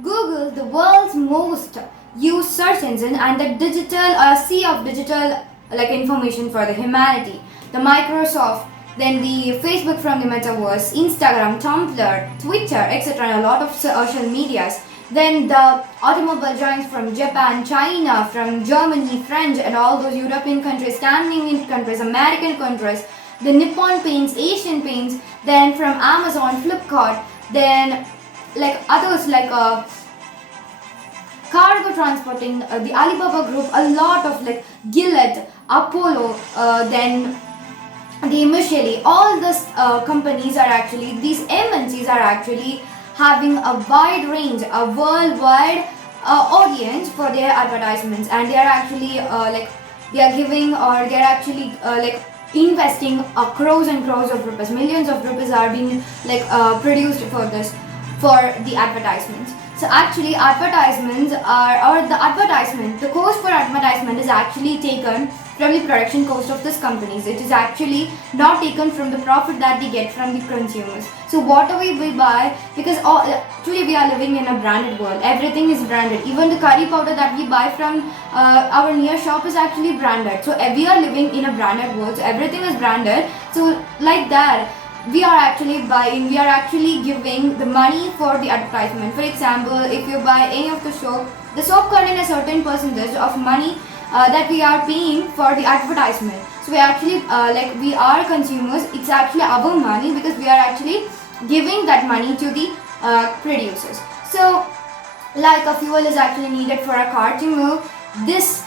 Google, the world's most used search engine and the digital sea of digital information for the humanity. The Microsoft, then the Facebook from the metaverse, Instagram, Tumblr, Twitter, etc. and a lot of social medias. Then the automobile giants from Japan, China, from Germany, French and all those European countries, Scandinavian countries, American countries, the Nippon Paints, Asian Paints, then from Amazon, Flipkart, then others cargo transporting, the Alibaba group, a lot of Gillette, Apollo, then the Michelin, all these companies are actually, these MNCs are actually having a wide range, a worldwide audience for their advertisements, and they are actually they are giving, or they are actually investing crores and crores of rupees, millions of rupees are being produced for this, for the advertisements. So actually advertisements are, or the advertisement, the cost for advertisement is actually taken from the production cost of these companies. It is actually not taken from the profit that they get from the consumers. So whatever we buy, because today we are living in a branded world, everything is branded. Even the curry powder that we buy from our near shop is actually branded. So we are living in a branded world, so everything is branded. So like that, we are actually buying, we are actually giving the money for the advertisement. For example, if you buy any of the soap contains a certain percentage of money that we are paying for the advertisement. So we actually we are consumers, it's actually our money, because we are actually giving that money to the producers. So like a fuel is actually needed for a car to move, this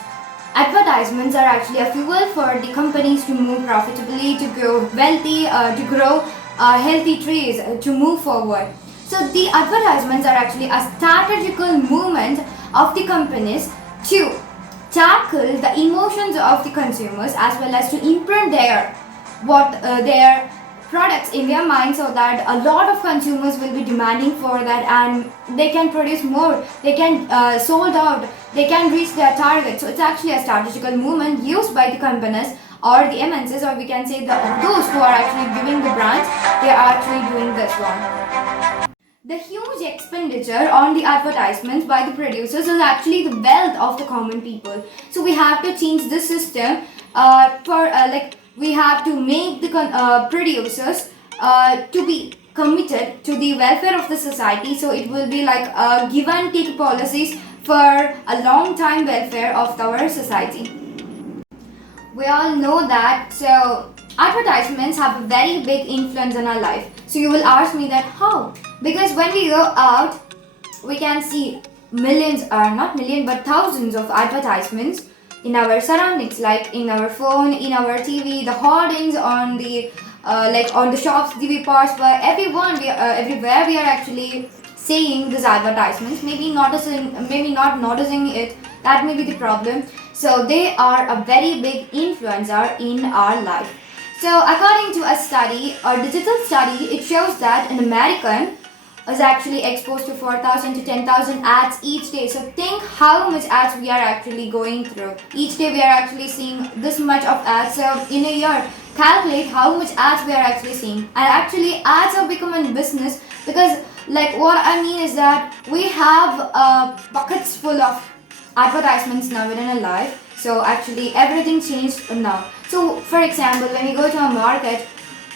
advertisements are actually a fuel for the companies to move profitably, to grow wealthy, to grow healthy trees, to move forward. So the advertisements are actually a strategical movement of the companies to tackle the emotions of the consumers, as well as to imprint their products in their mind, so that a lot of consumers will be demanding for that, and they can produce more, they can sold out, they can reach their target. So it's actually a strategical movement used by the companies or the MNCs, or we can say those who are actually giving the brands, they are actually doing this one. The huge expenditure on the advertisements by the producers is actually the wealth of the common people. So we have to change this system we have to make the producers to be committed to the welfare of the society. So it will be like give and take policies for a long time welfare of our society. We all know that, so advertisements have a very big influence in our life. So you will ask me that how? Because when we go out, we can see millions, or not million, but thousands of advertisements in our surroundings, like in our phone, in our TV, the hoardings on the on the shops we pass by, everywhere we are actually seeing these advertisements. Maybe not noticing it. That may be the problem. So they are a very big influencer in our life. So according to a study, a digital study, it shows that an American is actually exposed to 4,000 to 10,000 ads each day. So think how much ads we are actually going through. Each day we are actually seeing this much of ads. So in a year, calculate how much ads we are actually seeing. And actually ads have become a business, because what I mean is that we have buckets full of advertisements now within a life. So actually everything changed now. So for example, when we go to a market,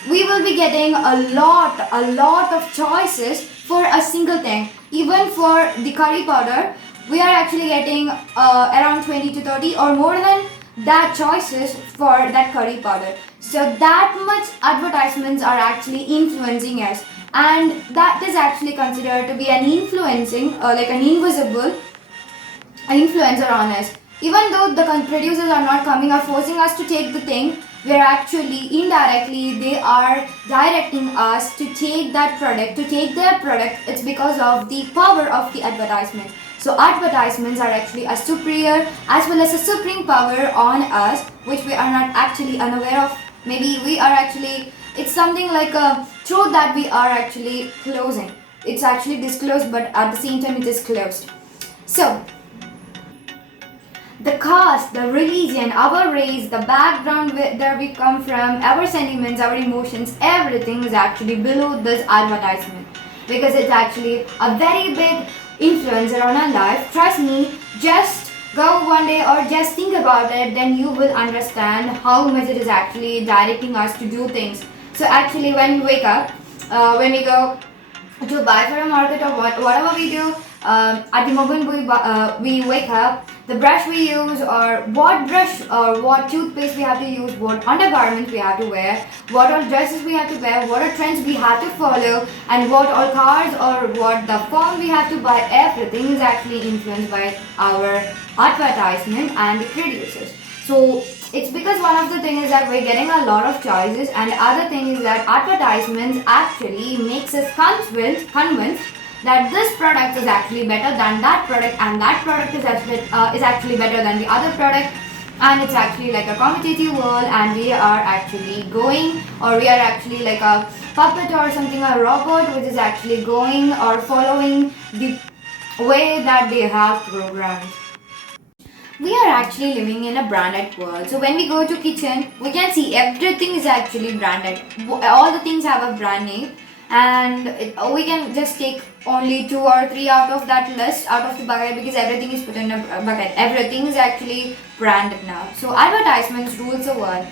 we will be getting a lot of choices for a single thing. Even for the curry powder, we are actually getting around 20 to 30 or more than that choices for that curry powder. So that much advertisements are actually influencing us, and that is actually considered to be an influencing, an invisible influencer on us. Even though the producers are not coming or forcing us to take the thing, we are actually indirectly, they are directing us to take that product, to take their product. It's because of the power of the advertisement. So advertisements are actually a superior as well as a supreme power on us, which we are not actually unaware of. Maybe we are actually, it's something like a truth that we are actually closing. It's actually disclosed, but at the same time it is closed. So the caste, the religion, our race, the background where we come from, our sentiments, our emotions, everything is actually below this advertisement, because it's actually a very big influencer on our life, trust me, just go one day or just think about it, then you will understand how much it is actually directing us to do things. So actually when we wake up, when we go to buy for a market or whatever we do, at the moment we wake up, the brush we use, or what brush or what toothpaste we have to use, what undergarments we have to wear, what all dresses we have to wear, what are trends we have to follow, and what all cars or what the phone we have to buy, everything is actually influenced by our advertisement and the producers. So it's because one of the things is that we're getting a lot of choices, and the other thing is that advertisements actually makes us convinced that this product is actually better than that product, and that product is actually better than the other product, and it's actually like a competitive world, and we are actually going, or we are actually like a puppet or something, a robot which is actually going or following the way that they have programmed. We are actually living in a branded world. So when we go to kitchen, we can see everything is actually branded. All the things have a brand name, and we can just take only 2 or 3 out of that list, out of the bucket, because everything is put in a bucket. Everything is actually branded now. So advertisements rules the world.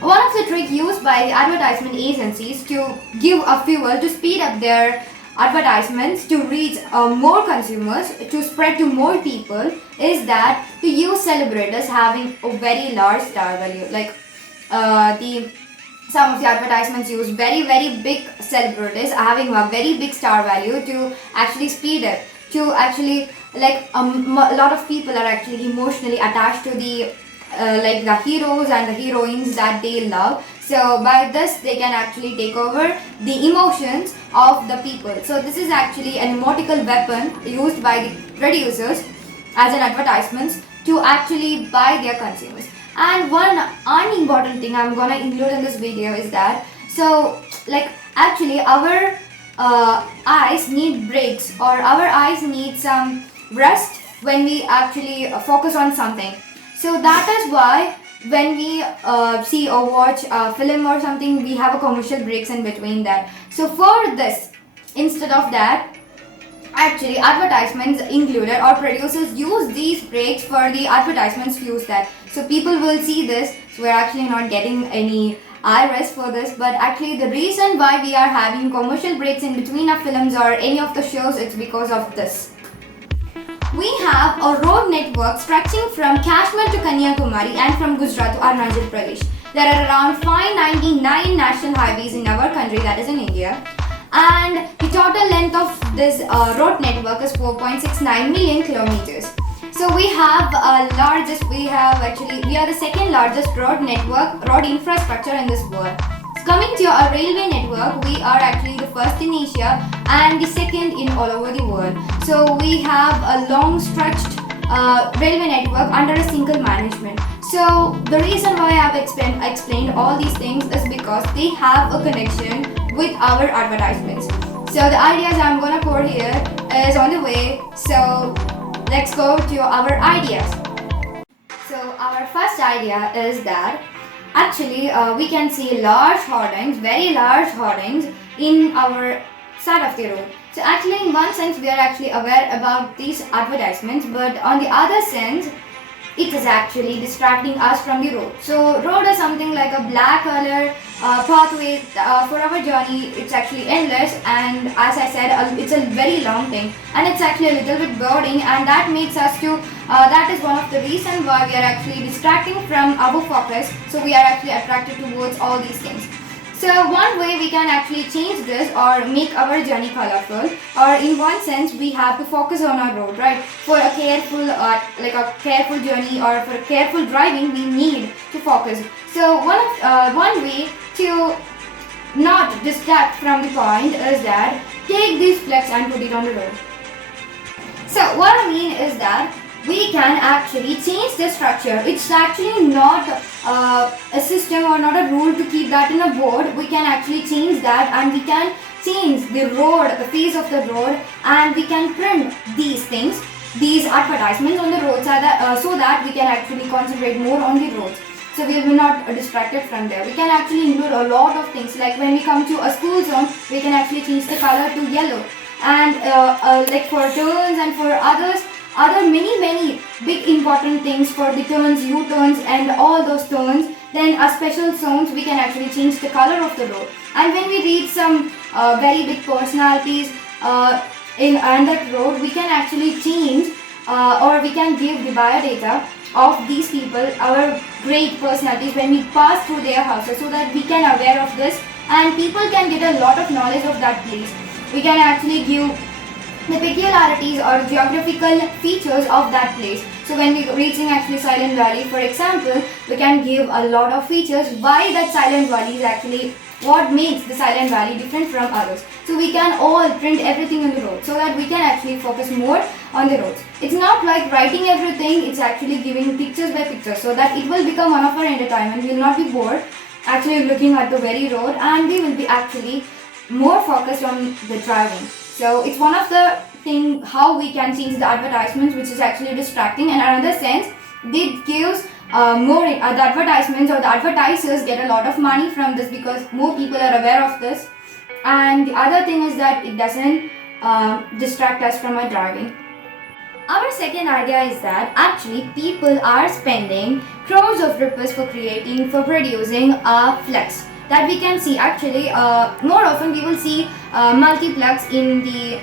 One of the tricks used by the advertisement agencies to give a fuel to speed up their advertisements to reach more consumers, to spread to more people, is that to use celebrities having a very large star value. Like the some of the advertisements use very big celebrities having a very big star value to actually speed it, to actually like a lot of people are actually emotionally attached to the like the heroes and the heroines that they love. So by this they can actually take over the emotions of the people. So this is actually an emotical weapon used by the producers as an advertisements to actually buy their consumers. And one unimportant thing I'm gonna include in this video is that, so like actually our eyes need breaks, or our eyes need some rest when we actually focus on something. So that is why when we see or watch a film or something, we have a commercial breaks in between that. So for this, instead of that, actually advertisements included, or producers use these breaks for the advertisements to use that. So people will see this, so we're actually not getting any eye rest for this, but actually the reason why we are having commercial breaks in between our films or any of the shows, it's because of this. We have a road network stretching from Kashmir to Kanyakumari and from Gujarat to Arunachal Pradesh. There are around 599 national highways in our country, that is in India. And the total length of this road network is 4.69 million kilometers. So we are the second largest road network, road infrastructure in this world. Coming to our railway network, we are actually the first in Asia and the second in all over the world. So we have a long stretched railway network under a single management. So the reason why I have explained all these things is because they have a connection with our advertisements. So the ideas I'm gonna pour here is on the way. So let's go to our ideas. So our first idea is that actually we can see large hoardings, very large hoardings in our side of the road. So actually in one sense we are actually aware about these advertisements, but on the other sense it is actually distracting us from the road. So road is something like a black color pathway for our journey. It's actually endless, and as I said, it's a very long thing, and it's actually a little bit boring, and that makes us to that is one of the reasons why we are actually distracting from our focus. So we are actually attracted towards all these things. So one way we can actually change this or make our journey colorful, or in one sense we have to focus on our road, right? For a careful careful journey or for careful driving, we need to focus. So one way to not distract from the point is that take this flex and put it on the road. So what I mean is that we can actually change the structure. It's actually not a system or not a rule to keep that in a board. We can actually change that, and we can change the road, the face of the road, and we can print these things, these advertisements on the roads so that we can actually concentrate more on the roads. So we will be not distracted from there. We can actually include a lot of things, like when we come to a school zone, we can actually change the color to yellow. and like for turns and for other many big important things for the turns, U-turns and all those turns. Then a special zones we can actually change the color of the road. And when we reach some very big personalities in on that road, we can actually change or we can give the biodata of these people, our great personalities, when we pass through their houses, so that we can aware of this and people can get a lot of knowledge of that place. We can actually give the peculiarities or geographical features of that place. So when we reaching actually Silent Valley, for example, we can give a lot of features why that Silent Valley is actually what makes the Silent Valley different from others. So we can all print everything on the road so that we can actually focus more on the roads. It's not like writing everything, it's actually giving pictures by picture so that it will become one of our entertainment. We will not be bored actually looking at the very road, and we will be actually more focused on the driving. So it's one of the thing how we can change the advertisements, which is actually distracting. And another sense, it gives more the advertisements or the advertisers get a lot of money from this because more people are aware of this. And the other thing is that it doesn't distract us from our driving. Our second idea is that actually people are spending crores of rupees for producing a flex that we can see. Actually, more often we will see multiplex in the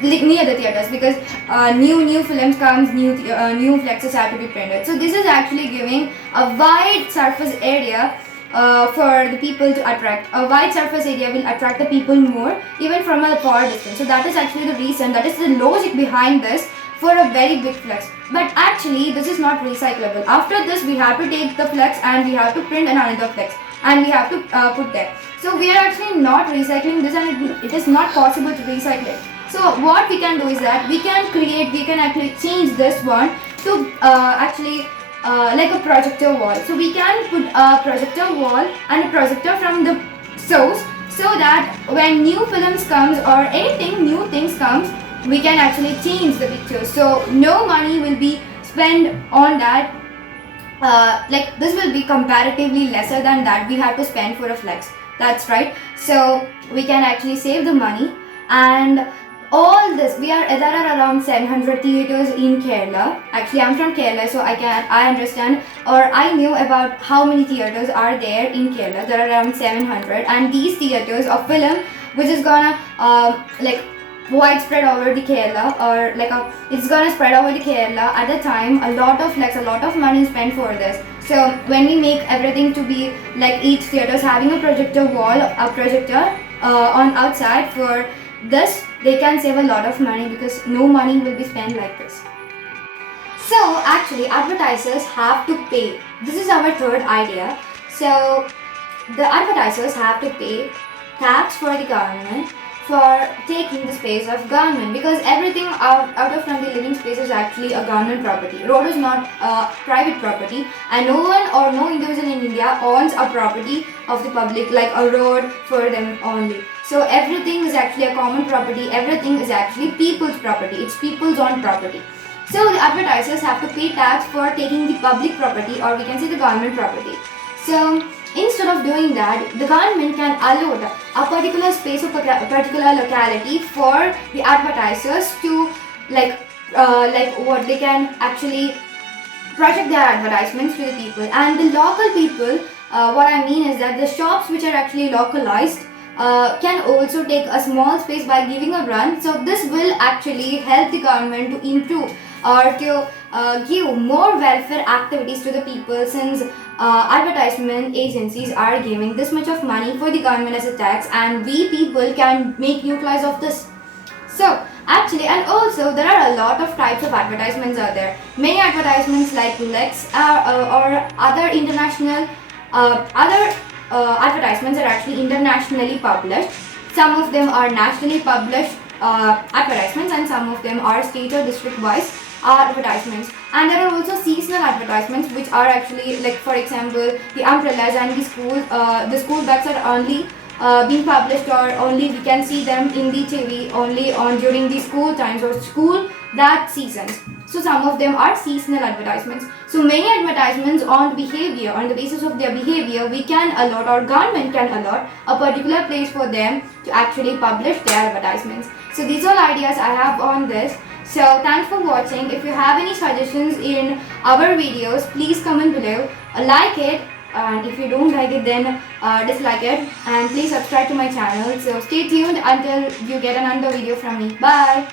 near the theaters because new films comes, new flexes have to be printed. So this is actually giving a wide surface area for the people to attract. A wide surface area will attract the people more even from a far distance. So that is actually the reason, that is the logic behind this for a very big flex. But actually this is not recyclable. After this we have to take the flex and we have to print another flex and we have to put there. So we are actually not recycling this, and it is not possible to recycle it. So what we can do is that we can actually change this one to actually like a projector wall. So we can put a projector wall and a projector from the source, so that when new films comes or anything new things comes, we can actually change the pictures. So no money will be spent on that. Like this will be comparatively lesser than that we have to spend for a flex. That's right. So we can actually save the money. And all this, there are around 700 theaters in Kerala. Actually I'm from Kerala, so I understand or I knew about how many theaters are there in Kerala. There are around 700, and these theaters of film which is gonna like widespread over the Kerala, or like it's gonna spread over the Kerala. At the time, a lot of money spent for this. So when we make everything to be like each theaters having a projector wall, a projector on outside for this, they can save a lot of money because no money will be spent like this. So actually advertisers have to pay. This is our third idea. So the advertisers have to pay tax for the government for taking the space of government, because everything out of from the living space is actually a government property. Road is not private property, and no one or no individual in India owns a property of the public like a road for them only. So everything is actually a common property, everything is actually people's property, it's people's own property. So the advertisers have to pay tax for taking the public property, or we can say the government property. So instead of doing that, the government can allot a particular space of a particular locality for the advertisers to like what they can actually project their advertisements to the people. And the local people, what I mean is that the shops which are actually localized can also take a small space by giving a run. So this will actually help the government to improve or to give more welfare activities to the people, since advertisement agencies are giving this much of money for the government as a tax, and we people can make utilize of this. So actually, and also there are a lot of types of advertisements out there. Many advertisements like Lex or other international advertisements are actually internationally published. Some of them are nationally published advertisements, and some of them are state or district wise advertisements. And there are also seasonal advertisements which are actually, like for example, the umbrellas and the school bags are only being published, or only we can see them in the TV only on during the school times or school that seasons. So some of them are seasonal advertisements. So many advertisements on behavior, on the basis of their behavior, we can allot, or government can allot a particular place for them to actually publish their advertisements. So these are ideas I have on this. So thanks for watching. If you have any suggestions in our videos, please comment below. Like it, and if you don't like it, then dislike it, and please subscribe to my channel. So stay tuned until you get another video from me. Bye.